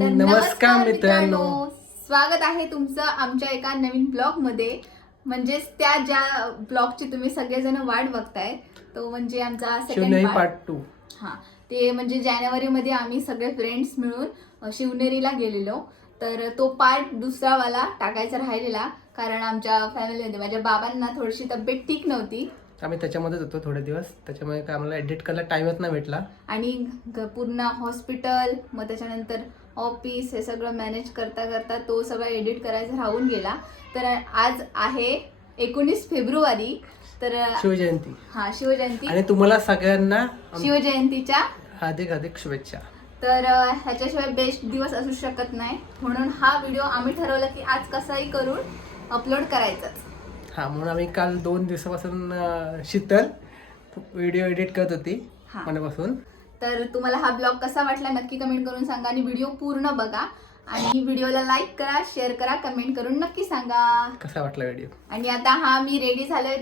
नमस्कार मित्रांनो, स्वागत आहे तुमचं आमच्या एका नवीन ब्लॉग मध्ये. म्हणजेच त्या ज्या ब्लॉगची तुम्ही सगळेजण वाट बघताय तो म्हणजे आमचा सेकंड पार्ट 2. हा, ते म्हणजे जानेवारीमध्ये आम्ही सगळे फ्रेंड्स मिळून शिवनेरीला गेलेलो. तर तो पार्ट दुसरा वाला टाकायचा राहिलेला, कारण आमच्या फॅमिलीमध्ये माझ्या बाबांना थोडीशी तब्येत ठीक नव्हती. आम्ही त्याच्यामध्येच होतो थोडे दिवस, त्याच्यामुळे काय आम्हाला एडिट करायला टाइमच नाही भेटला. आणि पूर्ण हॉस्पिटल, मग त्याच्यानंतर ऑफिस, हे सगळं मॅनेज करता करता तो सगळं एडिट करायचा राहून गेला. तर आज आहे 19 फेब्रुवारी, तर शिवजयंती. हा, शिवजयंती. आणि तुम्हाला सगळ्यांना शिवजयंतीच्या हार्दिक हार्दिक शुभेच्छा. तर ह्याच्याशिवाय बेस्ट दिवस असू शकत नाही, म्हणून हा व्हिडिओ आम्ही ठरवलं की आज कसाही करून अपलोड करायचाच. हा, म्हणून आम्ही काल 2 दिवसापासून शीतल व्हिडिओ एडिट करत होती मनापासून. तर तुम्हाला हा ब्लॉग कसा वाटला नक्की कमेंट करून सांगा, आणि व्हिडिओ पूर्ण बघा, आणि व्हिडिओला लाईक करा, शेअर करा, कमेंट करून नक्की सांगा कसा वाटला व्हिडिओ. आणि आता मी रेडी झालोय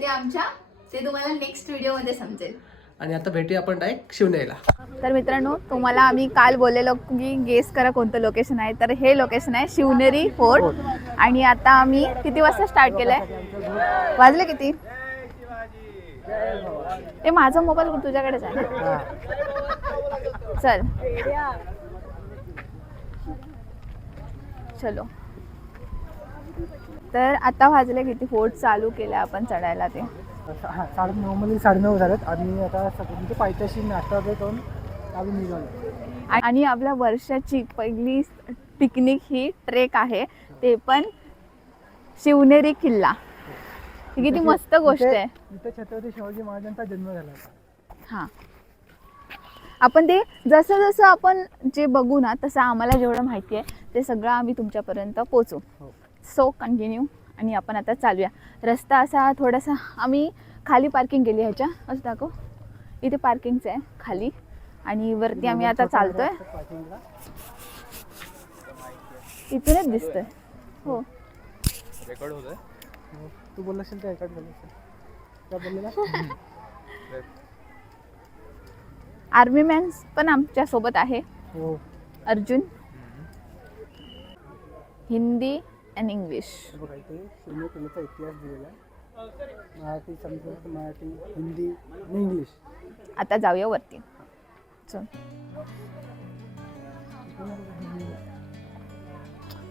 ते तुम्हाला नेक्स्ट व्हिडिओ मध्ये समजेल. आणि आता भेटूया आपण डायरेक्ट शिवनेरीला. तर मित्रांनो, तुम्हाला आम्ही काल बोललेलो की गेस करा कोणतं लोकेशन आहे. तर हे लोकेशन आहे शिवनेरी फोर्ट. आणि आता आम्ही किती वाजता स्टार्ट केलंय, वाजले किती? ते माझा मोबाईल तुझ्याकडेच आहे. चल चलो. तर आता वाजले किती, फोर्ट चालू केलं आपण चढायला. ते नॉर्मली 9:30 झालेत आणि आता सगळं पायथ्याशी नाश्ता करून आम्ही निघालो. आणि आपल्या वर्षाची पहिली पिकनिक ही ट्रेक आहे, ते पण शिवनेरी किल्ला. ही किती मस्त गोष्ट आहे. इथे छत्रपती शिवाजी महाराजांचा जन्म झाला. हां, आपण ते जसं जसं आपण जे बघू ना, तसं आम्हाला जेवढं माहिती आहे ते सगळं आम्ही तुमच्यापर्यंत पोचू. So continue. आणि आपण आता चालूया. रस्ता असा थोडासा, आम्ही खाली पार्किंग केली, ह्याच्या असं दाखव, इथे पार्किंगचं आहे खाली, आणि वरती आम्ही आता चालतोय. इथूनच दिसतोय. हो, रेकॉर्ड होतोय. तू बोलला असेल तर रेकॉर्ड झालं असेल. काय बोललेला? आर्मी मॅन पण आमच्या सोबत आहे. हो, अर्जुन. Hindi and English. बघा इथे शिवनेरी किल्ल्याचा इतिहास दिलेला आहे. मराठी, संस्कृत, मराठी, हिंदी आणि इंग्लिश. आता जाऊया वरती. चल.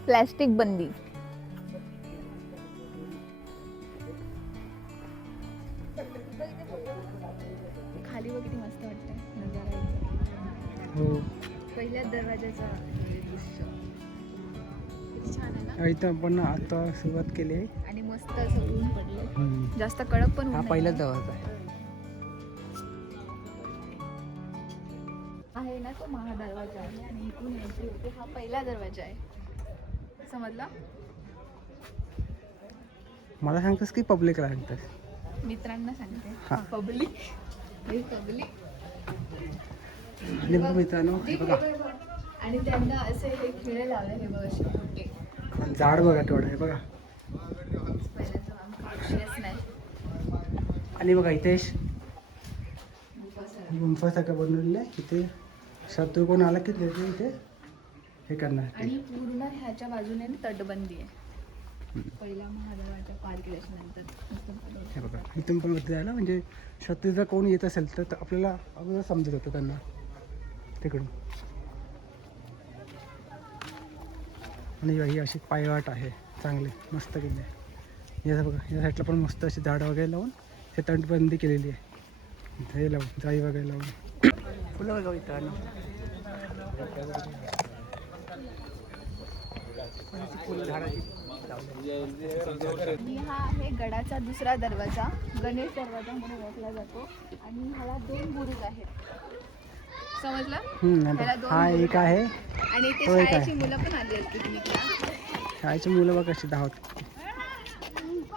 प्लॅस्टिक बंदी. खाली बघ किती मस्त वाटतंय नजारा. हो, पहिल्या दरवाजाचा दृश्य किती छान आहे ना. इथं आपण आता सुरुवात केली आहे. आणि मस्त असं ऊन पडलं, जास्त कडक पण ऊन हा नाही. पहिलाच दरवाजा आहे ना, तो महादरवाजा आहे, आणि इथून एंट्री होते. हा पहिला दरवाजा आहे, समजला? मला सांगतोस की पब्लिक सांगतोस? मित्रांना सांगते. हा. पब्लिक. आणि बघ मित्रांनो, हे बघा आणि त्यांना असे हे खेळ लावले, हे बघ असे मोठे. झाड बघा तेवढं, हे बघा. पहिल्याचं कॉन्शियस नाही. आणि बघा इथे गुंफासारखं बनवलेलं आहे. इथे शत्रू कोण आला की त्याचे इथे हे करणार. आणि पूर्ण ह्याच्या बाजूने तटबंदी आहे. पहिला महादरवाजा पार केल्याच्या नंतर हे बघा, इथून पण वरती जायला, म्हणजे शत्रू जर कोण येत असेल तर आपल्याला अगोदर समजत होतं त्यांना तिकडून. आणि ही अशी पायवाट आहे चांगली, मस्त केली आहे. या बघा, या साईडला पण मस्त अशी झाडं वगैरे लावून हे तटबंदी केलेली आहे. हे लावून, जाई वगैरे लावून, फुलं वगैरे मित्रांनो. आणि हा आहे गडाचा दुसरा दरवाजा, गणेश दरवाजा म्हणून ओळखला जातो. आणि ह्याला 2 बुरुज आहेत, समजलं? हा एक आहे. आणि ते शाळेची मुलं पण आली आहेत पिकनिकला. शाळेची मुलं बघ कशी धावत.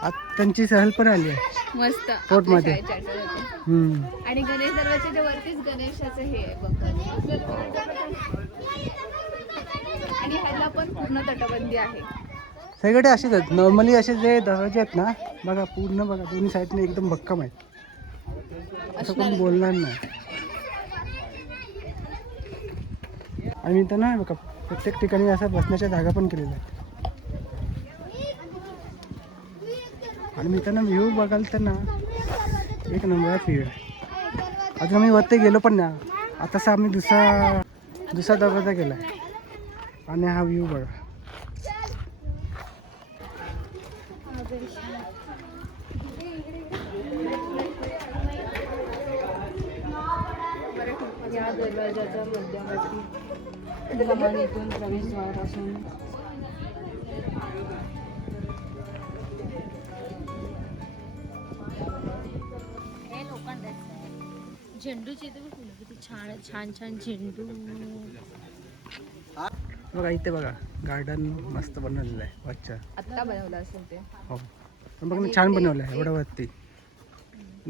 आज त्यांची सहल पण आली आहे मस्त फोर्ट मध्ये. आणि गणेश दरवाजाच्या वरतीच गणेशाचं हे आहे बघ. आणि ह्याला पण पूर्ण तटबंदी आहे. सगळे असेच आहेत नॉर्मली. असे जे दरवाजे आहेत ना, बघा पूर्ण बघा दोन्ही साईडने एकदम भक्कम आहेत, असं कोण बोलणार नाही. आणि तर ना बघा प्रत्येक ठिकाणी असं बसण्याच्या जागा पण केलेल्या आहेत. आणि मित्रांनो व्ह्यू बघाल तर ना एक नंबर व्ह्यू आहे. अजून आम्ही वरती गेलो पण ना. आतासा आम्ही दुसरा दरवाजा गेला आणि हा व्ह्यू बघा. या दरवाजाच्या मध्यवर्ती कमानीतून प्रवेशद्वार असून हे लोखंडाचं झेंडूची इथे फुलं किती छान छान छान झेंडू. बघा इथे बघा गार्डन मस्त बनवलेलं आहे. अच्छा आत्ता बनवलं असेल ते. हो पण बघ ना छान बनवलं आहे एवढं वरती.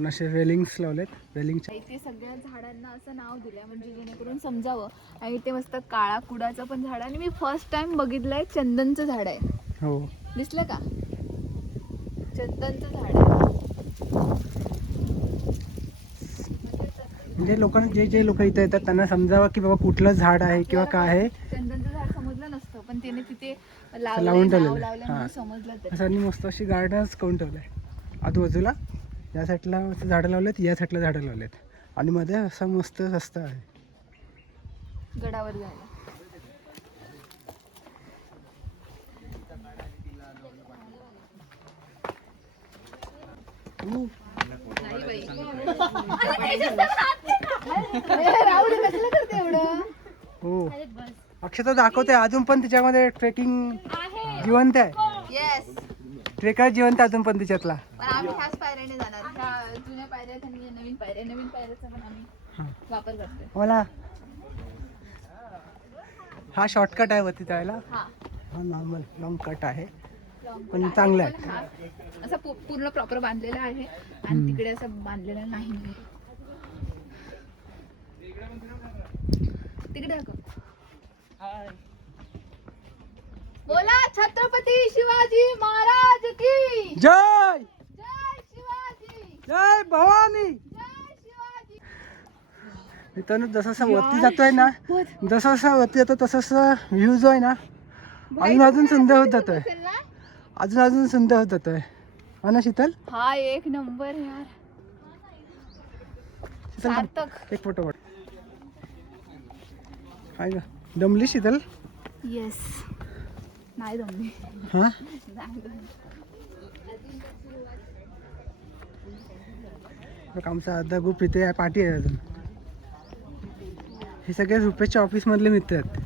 असे रेलिंग्स लावलेत. रेलिंगच्या इथे सगळ्या झाडांना असं नाव दिलंय म्हणजे जेणेकरून समजावं. आणि इथे मस्त काळा कुडाचं पण झाड आणि मी फर्स्ट टाइम बघितलंय चंदनचं झाड आहे. हो दिसलं का? चंदनचं झाड आहे. म्हणजे लोकांना जे लोक इथे येतात त्यांना समजावं की बाबा कुठलं झाड आहे किंवा काय आहे. चंदनचं झाड समजलं नसतं पण त्याने तिथे लावून ठेवलेलं आहे. लावल्यामुळे समजलं तरी. असं आणि मस्त अशी गार्डन्स करून ठेवलं आहे आजूबाजूला. या साईडला झाडं लावलेत, या साईडला झाडं लावलेत आणि मध्ये असा मस्त रस्ता आहे. गडावर जायला. हो अक्षता दाखवते अजून पण तिच्यामध्ये ट्रेकिंग जिवंत आहे. येस ट्रेकर जिवंत आहे अजून पण तिच्यातला. पण आम्ही ह्याच पायऱ्याने जाणार. ह्या जुन्या पायऱ्या आणि नवीन पायऱ्याचा पण आम्ही वापर करतोय. मला हा शॉर्टकट आहे वरती जायला. हा हा नॉर्मल लॉंग कट आहे पण चांगला आहे. हा असा पूर्ण प्रॉपर बांधलेला आहे आणि तिकडे असं बांधलेलं नाही. तिकडे बोला छत्रपती शिवाजी महाराज की जय जय शिवाजी जय भवानी. जय शिवाजी. मित्रांनो जसं जसं वरती जातोय ना जसं जसं वरती जातो तसं व्ह्यू जो आहे ना अजून सुंदर होत जातोय. अजून सुंदर होत जातोय. हा ना शीतल. हा एक नंबर यार. शीतल सार्थक. एक फोटो काढ. हाय का दमली शीतल. येस नाही जमली. हा बघ आमचा अर्धा ग्रुप इथे आहे. पार्टी आहे अजून. हे सगळे रुपेशच्या ऑफिस मधले मित्र आहेत.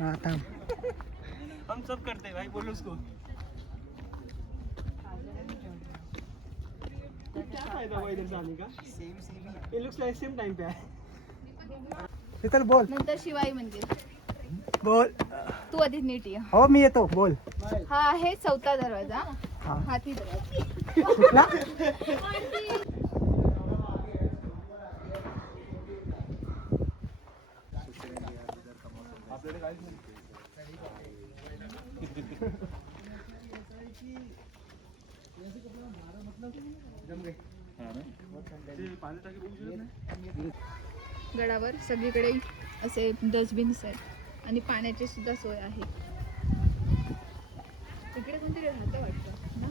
हाँ थांब. हम सब करते हैं भाई, बोलो उसको. क्या फायदा हुआ इधर से आने का? ये लुक्स लाइक सेम टाइम पे है. शीतल बोल नंतर शिवाई मंदिर. बोल. तू आधीच नीट ये. हो मी येतो बोल. हा आहे चौथा दरवाजा. हा हाती दरवाजा. कुठला? गडावर सगळीकडे असे डस्टबिन्स आहेत आणि पाण्याची सुद्धा सोय आहे. तिकडे कोणतरी राहतं वाटतं ना.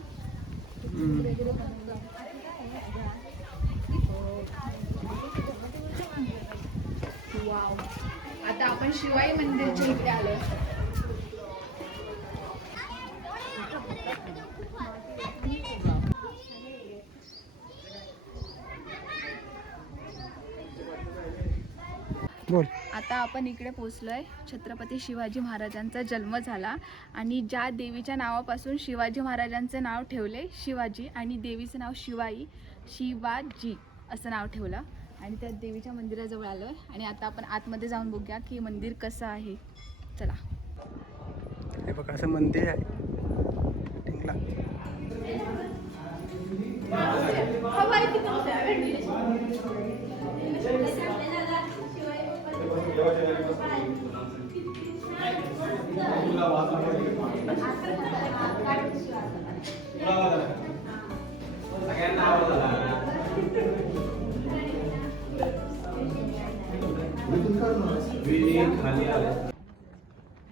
वाव. आता आपण शिवाई मंदिरच्या इकडे आलो. बोल. आता आपण इकडे पोचलोय. छत्रपती शिवाजी महाराजांचा जन्म झाला आणि ज्या देवीच्या नावापासून शिवाजी महाराजांचे नाव ठेवले शिवाजी आणि देवीचं नाव शिवाजी असं नाव ठेवलं आणि त्या देवीच्या मंदिराजवळ आलोय. आणि आता आपण आतमध्ये जाऊन बघूया की मंदिर कसं आहे. चला. हे बघ असं मंदिर आहे. टिंगला.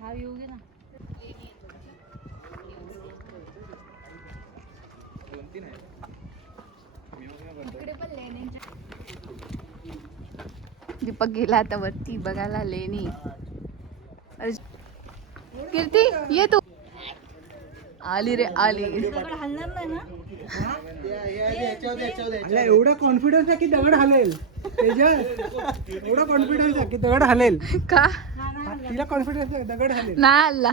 हा येऊ घे ना. दीपक गेला आता वरती बघायला लेणी. कीर्ती ये तू. आली रे आली. हलणार नाही ना. अरे एवढा कॉन्फिडन्स आहे की दगड हलेल. तेजस एवढा कॉन्फिडन्स आहे की दगड हलेल. का तिला कॉन्फिडन्स आहे दगड हलेल. नाही आला.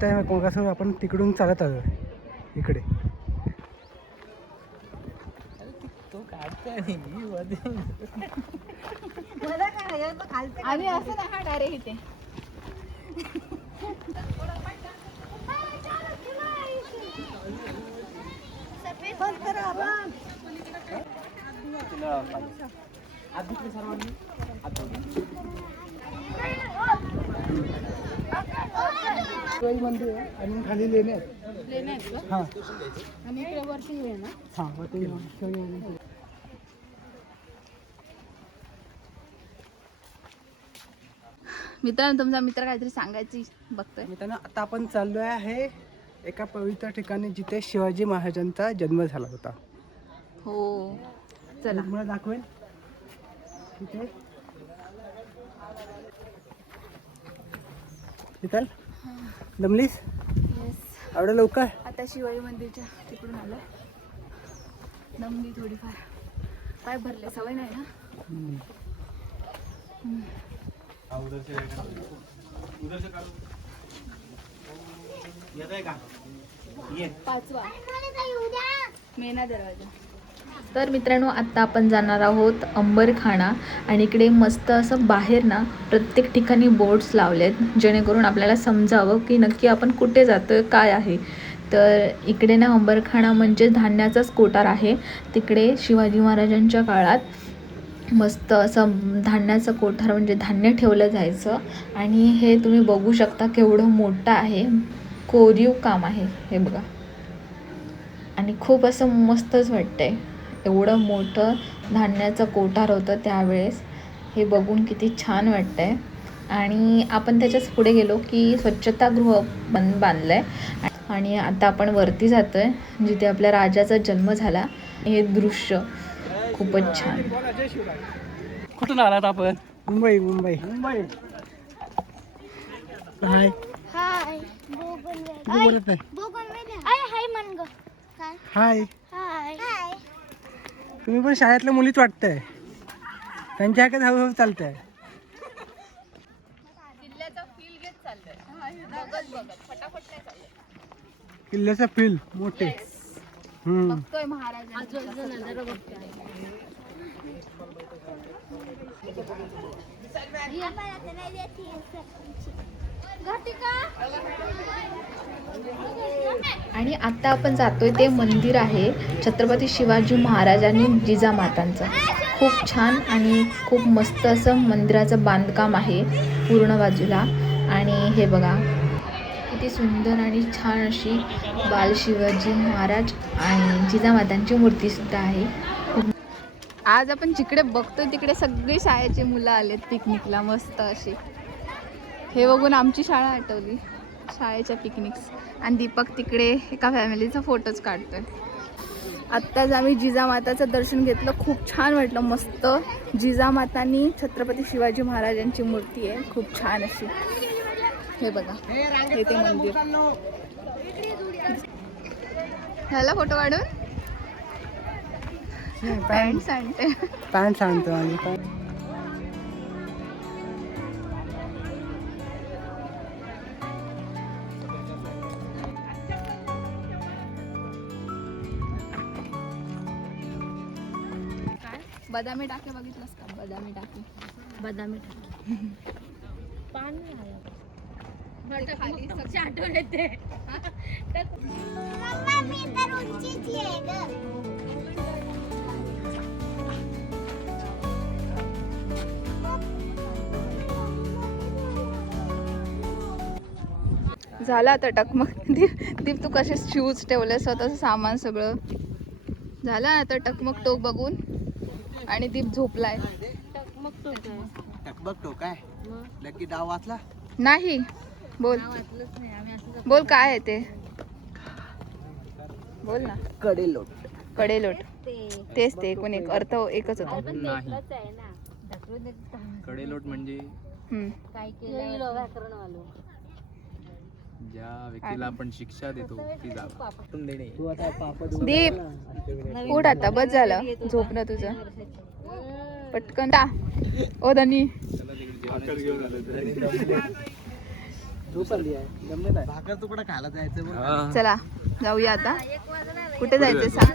त्या कसं आपण तिकडून चालत आलो इकडे. आणि असं ना हा डायरेक्ट इथे. मंदिर आहे आणि खाली लेणे आहेत. लेण्या आहेत का? हां आणि इकडे वर्षी आहे ना. हां वरती शनी. मित्रांनो तुमचा मित्र काहीतरी सांगायची बघतोय. मित्रांनो आता आपण चाललो आहे एका पवित्र ठिकाणी जिथे शिवाजी महाराजांचा जन्म झाला होता. हो चला. मला दाखवेल तिथे. शीतल दमलीस एवढं लवकर? आता शिवाजी मंदिरच्या तिकडून आलो. दमली थोडीफार. पाय भरले सवय नाही ना. पाचवा मेना दरवाजा. तर मित्रांनो आता आपण जाणार आहोत अंबरखाना. आणि इकडे मस्त असं बाहेर ना प्रत्येक ठिकाणी बोर्ड्स लावलेत जेणेकरून आपल्याला समजावं की नक्की आपण कुठे जातोय काय आहे. तर इकडे ना अंबरखाना म्हणजे धान्याचाच कोठार आहे. तिकडे शिवाजी महाराजांच्या काळात मस्त असं धान्याचं कोठार म्हणजे धान्य ठेवलं जायचं. आणि हे तुम्ही बघू शकता केवढं मोठं आहे. कोरीव काम आहे हे बघा. आणि खूप असं मस्तच वाटतंय. एवढं मोठं धान्याचं कोठार होतं त्यावेळेस. हे बघून किती छान वाटतंय. आणि आपण त्याच्याच पुढे गेलो की स्वच्छतागृह बांधलंय. आणि आता आपण वरती जातोय जिथे आपल्या राजाचा जन्म झाला. हे दृश्य खूपच छान. कुठून आलात आपण? मुंबई. मुंबई हाय हाय बोलत नाही. हाय मन ग काय हाय हाय हाय तुम्ही पण शाळेतल्या मुलीच वाटतंय. त्यांच्या हातात हळूहळू चालतंय. किल्ल्याचा फील घेत चाललंय. बघत बघत फटाफट नाही चाललंय. किल्ल्याचा फील मोठे. बघतोय महाराज. आजूबाजूचा नजारा बघतोय. आणि आता आपण जातोय ते मंदिर आहे छत्रपती शिवाजी महाराजांनी जिजामातांचं. खूप छान आणि खूप मस्त असं मंदिराचं बांधकाम आहे पूर्ण बाजूला. आणि हे बघा किती सुंदर आणि छान अशी बाल शिवाजी महाराज आणि जिजामातांची मूर्तीसुद्धा आहे. आज आपण जिकडे बघतोय तिकडे सगळी शाळेची मुलं आलेत पिकनिकला मस्त अशी. हे बघून आमची शाळा आठवली. शाळेच्या पिकनिक्स. आणि दीपक तिकडे एका फॅमिलीचा फोटोच काढतोय. आत्ताच आम्ही जिजामाताचं दर्शन घेतलं. खूप छान वाटलं. मस्त जिजामातांनी छत्रपती शिवाजी महाराजांची मूर्ती आहे खूप छान अशी. हे बघा हे ते मंदिर. ह्याला फोटो काढून पॅन्ट सांगते. पॅन्ट सांगतो आणि बदामी टाके बघितलंस का? बदामी टाके. बदामी टाकी. पाणी आलं. खाली पक्षी आठवण येते. मम्मा मी तर उंचीची आहे ग. झालं आता टकमक. दीप तू कसे शूज ठेवले स्वतःचं सामान सगळं झालं आता टकमक टोक बघून. आणि दीप झोपलाय. मग तो काय? टकबक टोकाय लकी डाव वाचला. नाही बोल वाचलंच नाही आम्ही असं बोल काय आहे ते बोल ना. कडेलोट. कडेलोट तेच ते एकूण एक अर्थ एकच होता. आहे ना. ढकलून देत. कडेलोट म्हणजे काय केलं व्याकरण वालो. ज्या व्यक्तीला आपण शिक्षा देतो ती जागा पटवून देणे. तू आता पापड दीप उठ आता बस झालं झोपणं तुझं पटकन टा. ओ धनी झोप आली आहे जमले नाही. भाकर तुकडा खायला जायचं बघ. चला जाऊया आता. कुठे जायचं सांग.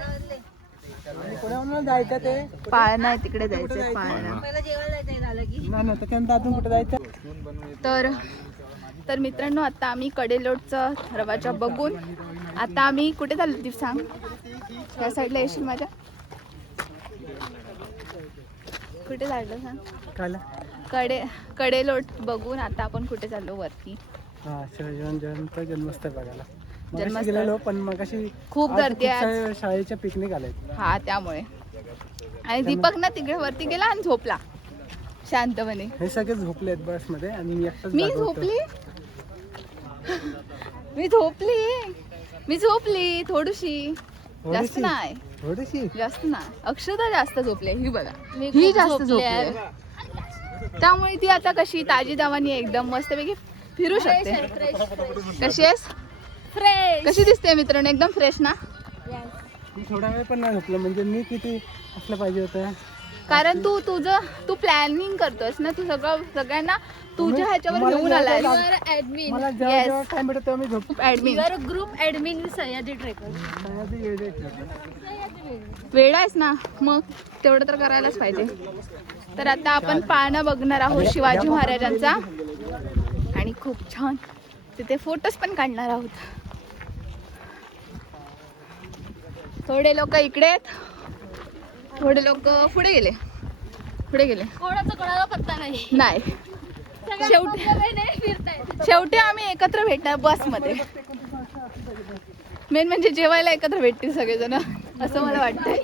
कोणाला जायचं ते पाळणा आहे तिकडे जायचं पाळणा. पहिला जेवायला जायचं झालं की नाही त्याच्यानंतर अजून कुठे जायचं. तर मित्रांनो आता आम्ही कडेलोटचं दरवाजा बघून आता आम्ही कुठे चाललो ती सांग. त्या साईडला येशील माझ्या. कुठे चाललो सांग. खायला कडेलोट बघून आता आपण कुठे चाललो वरती. हा शिवाजीराजांचं जन्मस्थळ बघायला जन्मस्थळ. मगाशी गेलेलो पण मगाशी खूप आज गर्दी आहे खूप सारे शाळेच्या पिकनिक आले. हा त्यामुळे. आणि दीपक ना तिकडे वरती गेला आणि झोपला शांतपणे. हे सगळे झोपले आहेत बस मध्ये आणि मी एकटाच मी जागा होतो. झोपली थोडीशी जास्त थोडीशी? नाही थोडीशी जास्त नाही. अक्षता जास्त झोपले ही बघा मी ही खूप जास्त झोपले आहे. झोपली त्यामुळे ती आता कशी ताजी दावानी एकदम मस्तपैकी फिरू शकते. कशी आहेस फ्रेश. कशी दिसते मित्रांनो एकदम फ्रेश ना. मी थोडा वेळ पण नाही झोपलो म्हणजे मी किती असलं पाहिजे होतं. कारण तू प्लॅनिंग करतोस ना. तू सगळ्यांना तुझ्या ह्याच्यावर मला घेऊन जेव्हा- आलाय. ऍडमिन. मला जेव्हा Yes. जेव्हा टाइम भेटतो तेव्हा मी झोप. Admin your group admin Sahyadri trekker. वेळ आहेस ना मग तेवढं तर करायलाच पाहिजे. तर आता आपण पाळणा बघणार आहोत शिवाजी महाराजांचा आणि खूप छान तिथे फोटोज पण काढणार आहोत. थोडे लोक इकडे आहेत थोडे लोक पुढे गेले कोणाचा कोणाला पत्ता नाही. नाही. शेवटी आम्ही एकत्र भेटणार बसमध्ये. मेन म्हणजे जेवायला एकत्र भेटतील सगळेजण असं मला वाटतंय.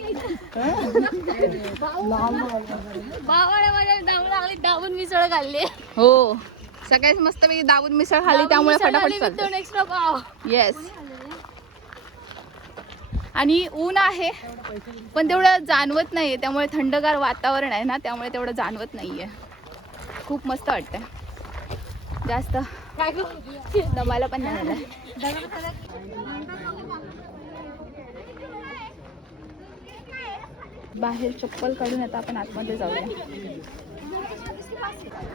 भावाला माझ्या दावून लागली. दाबून मिसळ खाल्ली. हो सगळ्यात मस्तपैकी दाबून मिसळ खाली त्यामुळे फटाफट चालतं. एक्स्ट्रा पाव. येस. आणि ऊन आहे पण तेवढं जाणवत नाहीये त्यामुळे थंडगार वातावरण आहे ना त्यामुळे तेवढं जाणवत नाहीये. खूप मस्त वाटतंय. जास्त दमाला पण नाही झालं. बाहेर चप्पल काढून आता आपण आतमध्ये जाऊया.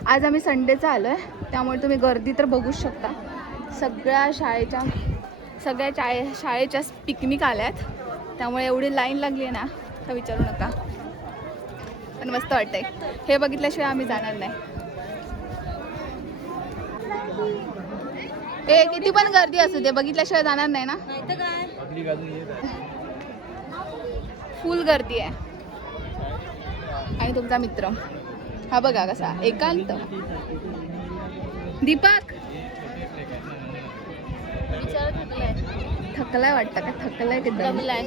आज आम्ही संडेचा आलोय त्यामुळे तुम्ही गर्दी तर बघूच शकता. सगळ्या शाळेच्या पिकनिक आल्यात त्यामुळे एवढी लाईन लागली आहे ना तर विचारू नका. पण मस्त वाटतंय. हे बघितल्याशिवाय आम्ही जाणार नाही. हे किती पण गर्दी असू दे बघितल्याशिवाय जाणार नाही ना. फुल गर्दी आहे. आणि तुमचा मित्र हा बघा कसा एकांत. दीपक थकलाय वाटतं का. थकलाय की दमलाय.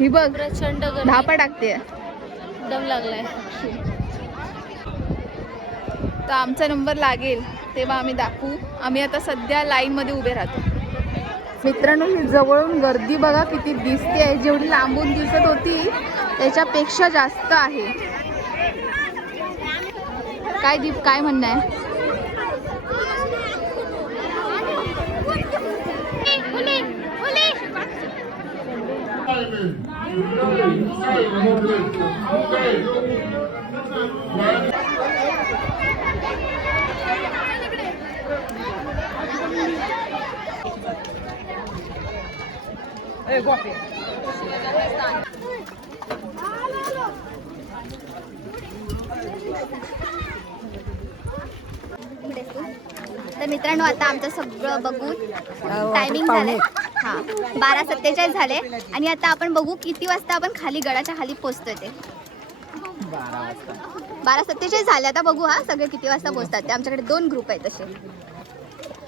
ही बघ प्रचंड धापा टाकते. दम लागलाय. तर आमचा नंबर लागेल तेव्हा आम्ही दाखवू. आम्ही आता सध्या लाईनमध्ये उभे राहतो. मित्रांनो ही जवळून गर्दी बघा किती दिसते आहे. जेवढी लांबून दिसत होती त्याच्यापेक्षा जास्त आहे. काय दीप काय म्हणणं आहे. तर मित्रांनो आता आमचं सगळं बघून टायमिंग झालंय हां 12:47 झाले आणि आता आपण बघू किती वाजता आपण खाली गडाच्या खाली पोहोचतोय ते 12:47 झाले. आता बघू हा सगळे किती वाजता पोहोचतात ते. आमच्याकडे 2 ग्रुप आहेत तसे.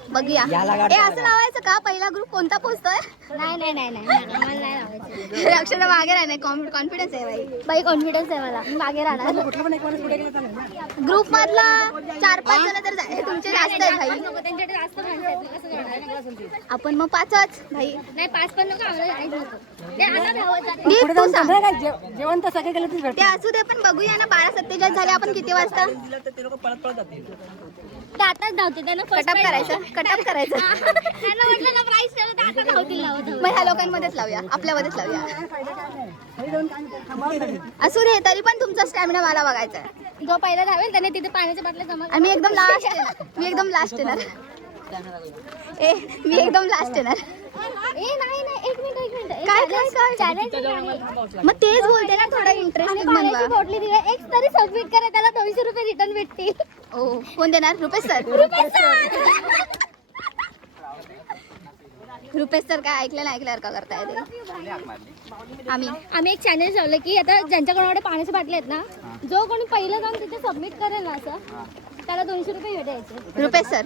बघूया असं लावायचं का पहिला ग्रुप कोणता पोहोचतोय? नाही आम्हाला नाही लावायचं. अक्षरा मागे राहणार कॉन्फिडन्स आहे बाई कॉन्फिडन्स आहे मला, मी मागे राहणार. ग्रुप मधला 4-5 जण तर हे तुमचे जास्त आहेत भाई. त्यांच्याकडे जास्त माणसं आहेत, कसं करणार? आपण मग 5च भाई. नाही 5 पण नको, आम्हाला जायचं होतं. ते आता धावत जाते. दीप तू सांग. जेवण तर सगळे केलं ते असू दे पण बघूया ना 12:47 झाले. आपण किती वाजता ते आताच धावते, त्यांना first कटअप prize करायचं कटअप करायचं त्यांना म्हटलं ना प्राईस ठेवलं तर आता धावतील लावत. मग ह्या लोकांमध्येच लावूया आपल्यामध्येच लावूया. असू दे तरी पण तुमचा स्टॅमिना मला बघायचा आहे. जो पहिला धावेल त्याने तिथे पाण्याच्या बाटल्या जमा आणि मी एकदम लास्ट येणार. मी एकदम लास्ट येणार. मी एकदम लास्ट येणार. नाही एक मिनिट काय चॅलेंज. मग तेच बोलते ना थोडा इंटरेस्टिंग बनवा. बाटली दिली एक तरी सबमिट करा, त्याला 200 रुपये रिटर्न भेटतील. ओ कोण देणार? रुपेश सर. रुपेश सर काय ऐकल्यावर का करताय ते? आम्ही एक चॅलेंज लावलं की आता ज्यांच्याकडे पाण्याच्या बाटल्या आहेत ना, जो कोणी पहिलं जाऊन तिथे सबमिट करेल ना असं, त्याला 200 रुपये भेटायचे. रुपेश सर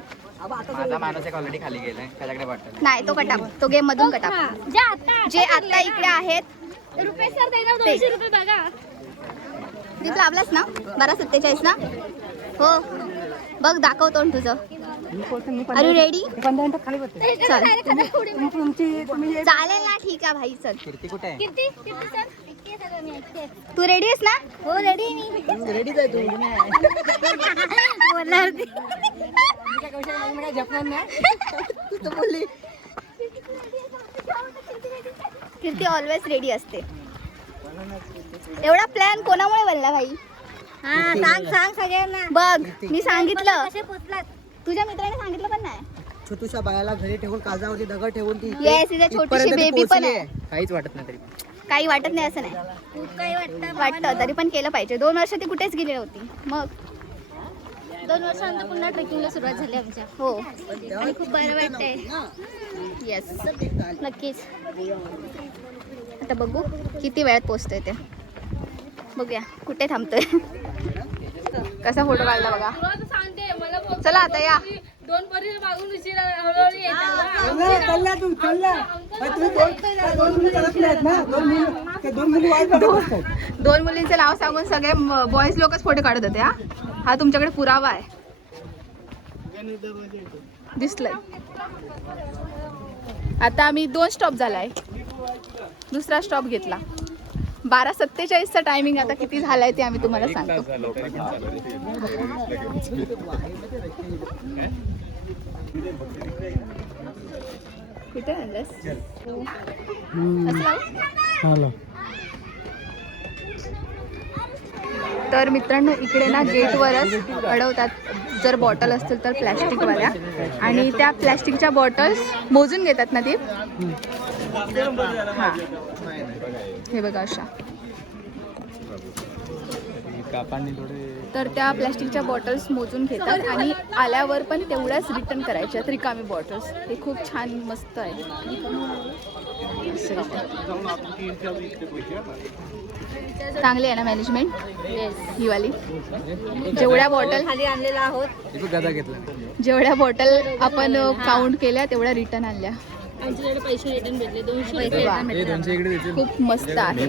माझा माणूस एक ऑलरेडी खाली गेलाय, त्याच्याकडे वाटतं नाही तो कटाप तो गेम मधून कटाप. जे आता इकडे आहेत रुपेश सर देणार 200 रुपये बघा. दीप लावलास ना 12:47 ना? हो बघ दाखवतो ना तुझं. Are you ready? खाली बसते. चल तुमची चालेल ना ठीक आहे भाई चल. कीर्ती कुठे आहे? कीर्ती सर इतके सगळं मी ऐकते. तू रेडी आहेस ना? हो रेडी मी. रेडीच आहे तू. बोलणार ती. तू बोलली कीर्ती ऑलवेज रेडी असते. एवढा प्लॅन कोणामुळे बनला भाई? सांग सगळ्यांना. बघ मी सांगितलं. कसे पोचलात? तुझ्या मित्राने सांगितलं पण नाही. छोटूशा बाळाला घरी ठेवून काळजावरती दगड ठेवून ती येस इथे छोटीशी बेबी पण आहे. काहीच वाटत नाही तरी. काही वाटत नाही असं नाही. खूप काही वाटतं. वाटतं तरी पण केलं पाहिजे. 2 वर्ष ती कुठेच गेली नव्हती. मग 2 वर्षानंतर पुन्हा ट्रेकिंगला सुरुवात झाली आमच्या. हो आणि खूप बरं वाटतंय. येस नक्कीच. आता बघू किती वेळात पोहोचतोय ते. बघूया कुठे थांबतोय. कसा फोटो काढला बघा. चला आता या. दोन मुलींचं नाव सांगून सगळे बॉईज लोकच फोटो काढत होते. हा तुमच्याकडे पुरावा आहे. दिसलंय. आता आम्ही 2 स्टॉप झालाय. दुसरा स्टॉप घेतला. 12:47चा टायमिंग आता किती झालाय ते आम्ही तुम्हाला सांगतो. कुठे आणलंस? असं लावू? तर मित्रांनो इकडे ना गेटवरच अडवतात जर बॉटल असतील तर प्लॅस्टिकवाल्या, आणि त्या प्लॅस्टिकच्या बॉटल्स मोजून घेतात ना ती. हां हे बघा अशा. तर त्या प्लॅस्टिकच्या बॉटल्स मोजून घेतात आणि आल्यावर पण तेवढ्याच रिटर्न करायच्या रिकामी बॉटल्स. हे खूप छान मस्त आहे. चांगली आहे ना मॅनेजमेंट ही वाली. जेवढ्या बॉटल खाली आणलेल्या आहोत, जेवढ्या बॉटल आपण काउंट केल्या तेवढ्या रिटर्न आणल्या. पैसे रिटर्न भेटले. 200 रुपये. खूप मस्त आहे.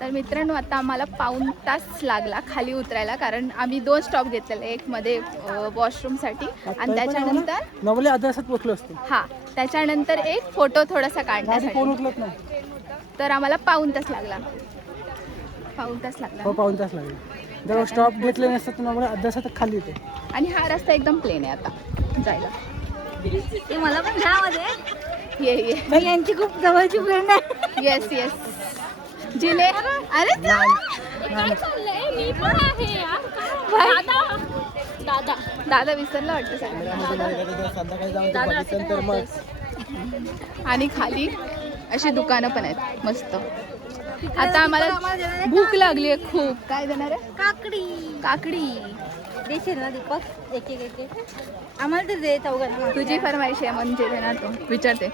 तर मित्रांनो आता आम्हाला पाऊण तास लागला खाली उतरायला, कारण आम्ही 2 स्टॉप घेतलेले. एक मध्ये वॉशरूमसाठी आणि त्याच्यानंतर नवले आधासात पोहोचलो असतो. हा त्याच्यानंतर एक फोटो थोडासा काढण्यासाठी. फोन उचलत नाही. तर आम्हाला पाऊण तास लागला. पाऊण तास लागला. हो पाऊण तास लागला. जर स्टॉप घेतले नसतं तर नवले आधासात खाली येते. आणि हा रस्ता एकदम प्लेन आहे आता जायला. ते मला पण ह्यामध्ये ये यांची खूप जवळची फ्रेंड आहे. येस येस जिने. अरे काय चाललंय? मी पण आहे यार. दादा दादा विसरला वाटतं सगळं. संध्याकाळी जाऊन ते बघितलं तर मग. आणि खाली अशी दुकानं पण आहेत मस्त. आता आम्हाला भूक लागली आहे खूप. काय देणार आहे? काकडी. काकडी देशील ना दीपक? एक आम्हाला तर दे चौघांना. तुझी फरमाईश आहे म्हणजे देणार तू. विचारते.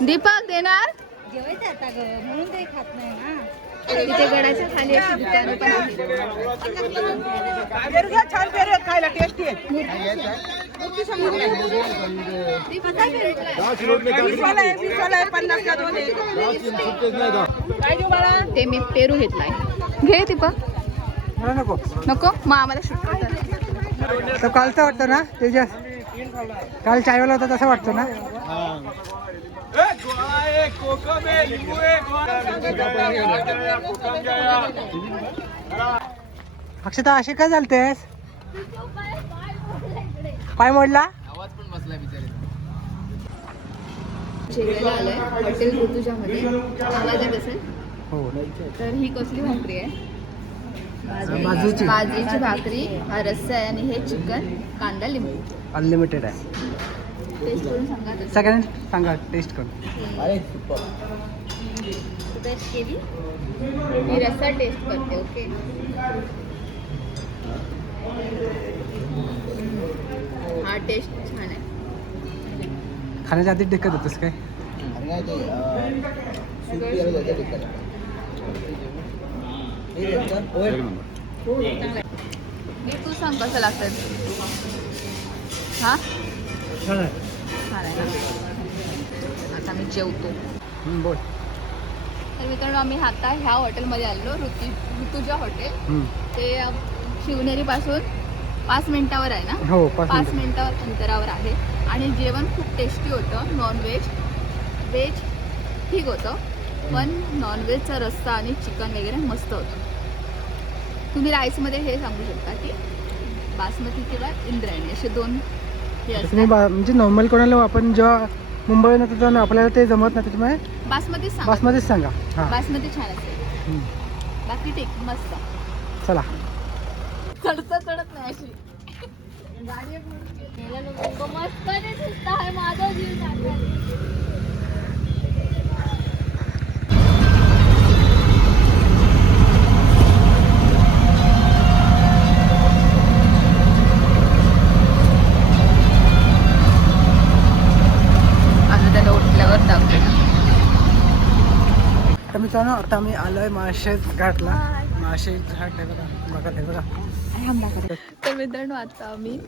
दीपक देणार? जेवायचं आता ग म्हणून ते खात नाही ना. तिथे गडाच्या खाली अशी दुकानं पण आहेत. ते मी पेरू घेतलाय. घे दीपक. मला नको. नको मग आम्हाला शूट करतात. तर कालचं वाटतं ना तेजस, काल चायवाला होता तसं वाटतं ना. अक्षता अशी काय चालतेस? पाय मोडला? आवाज पण बसला बिचारे. जेवायला आलंय हॉटेल ऋतुजामध्ये. आवाज येत असेल. हो. तर ही कसली भाकरी आहे? बाजूची. बाजरीची भाकरी, हा रस्सा आहे आणि हे चिकन, कांदा, लिंबू. अनलिमिटेड आहे. टेस्ट करून सांगा तसं. सगळ्यांनी सांगा टेस्ट करून. टेस्ट केली. मी रस्सा टेस्ट करते. ओके. हा टेस्ट छान आहे. खाण्याच्या आधी टेकत होतंस काय? तू सांग कसं लागतं. हा छान आहे. छान आहे ना. आता मी जेवतो. बोल. तर मित्रांनो आम्ही आता ह्या हॉटेलमध्ये आलो. ऋतुजा हॉटेल. ते शिवनेरीपासून 5 मिनिटावर आहे ना. हो 5 मिनिटावर अंतरावर आहे. आणि जेवण खूप टेस्टी होतं. नॉनव्हेज, व्हेज ठीक होतं, पण नॉनव्हेजचा रस्सा आणि चिकन वगैरे मस्त होतं. तुम्ही राईसमध्ये हे सांगू शकता की बासमती किंवा इंद्रायणी असे 2 हे तुम्ही असतात. म्हणजे नॉर्मल कोणाला आपण जेव्हा मुंबईला जातो आपल्याला ते जमत नाही, त्याच्यामुळे बासमतीच सांगा. बासमतीच सांगा. हां बासमती छान असेल. बाकी ठीक मस्त. चला. चढत नाही अशी मस्त दिसत आहे माझा जीव जातो. तर मित्रांनो आता मी आलोय माळशेज घाटला. माळशेज घाट आहे बघा. हे बघा. तर मित्रांनो आता आम्ही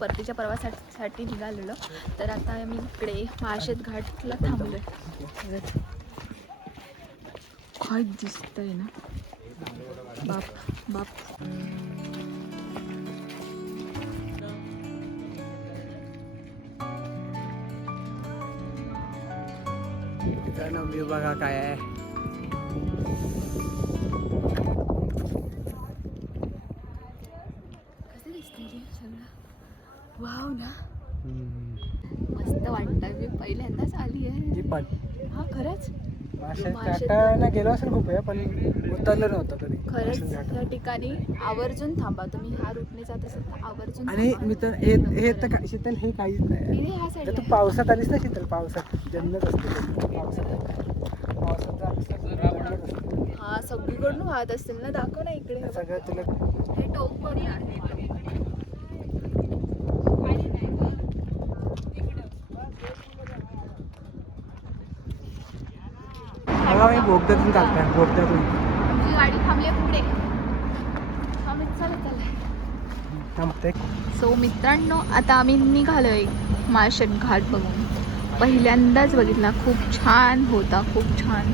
परतीच्या प्रवासासाठी निघालेलो. तर आता आम्ही इकडे माळशेज घाटला थांबलोय. काय दिसतंय ना बाप बाप. मित्रांनो व्ह्यू बघा काय आहे. कसं दिसतंय रे सगळं. वाव ना. मस्त वाटतंय. मी पहिल्यांदाच आली आहे. ही पण हा खरंच माळशेज घाटाला गेलो असेल खूप आहे, पण उतरलं नव्हतं कधी खरंच माळशेज या घाटात. ठिकाणी आवर्जून थांबा. तुम्ही ह्या रूटने जात असाल तर आवर्जून आणि थांबा. मित्र हे तर काय शीतल, हे काहीच नाही. इथे ह्या जर साईडला तू पावसात आलीस ना शीतल, पावसात जन्नत असते. पावसात आलीस तर जन्नत असते. हा सगळीकडून वाहत असतील ना. दाखव ना इकडे. सगळं तुला हे टोकपणी आहे. बघा मी बोगद्यातून चालतोय. बोगद्यातून आमची गाडी थांबली आहे पुढे. आम्ही चालत आलोय. थांबते. सो मित्रांनो आता आम्ही निघालोय माळशेज घाट बघून. पहिल्यांदाच बघितला. खूप छान होता. खूप छान.